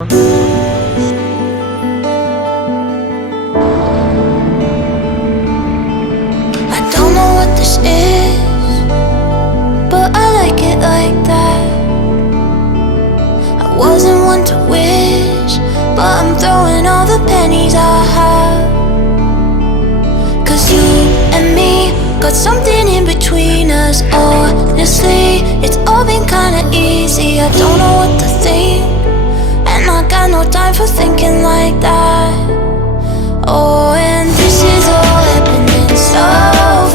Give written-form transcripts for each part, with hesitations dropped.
I don't know what this is, but I like it like that. I wasn't one to wish, but I'm throwing all the pennies I have. 'Cause you and me got something in between us. Honestly, it's all been kinda easy. I don't know what to think, and I got no time for thinking like that. Oh, and this is all happening so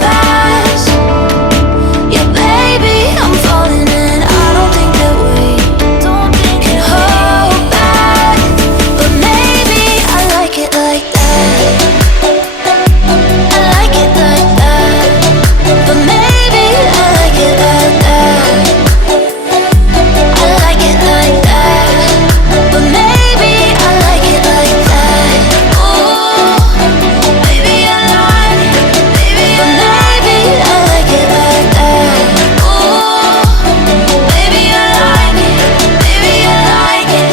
fast. Yeah, baby, I'm falling and I don't think that we can hold back. But maybe I like it like that. I like it like that. But maybe I like it like that. I like it like that. But maybe I like it like that. Ooh, maybe I like it. But maybe I like it like that. Ooh, maybe I like it. Maybe I like it.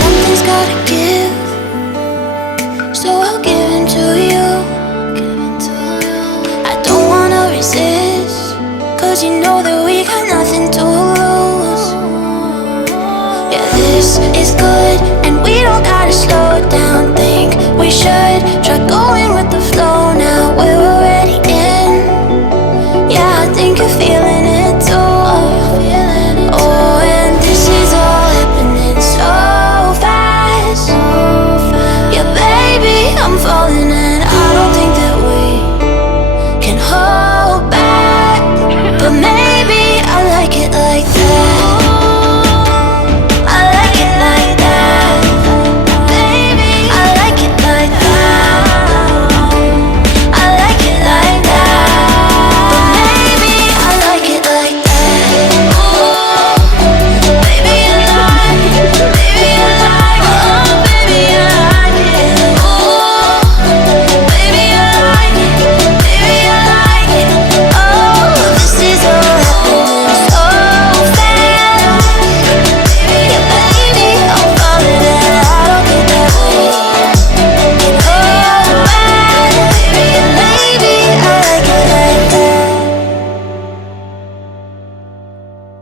Something's gotta give, so I'll give in to you. I don't wanna resist, 'cause you know that we got nothing to lose. Yeah, this is good, and we don't gotta slow down. Think we should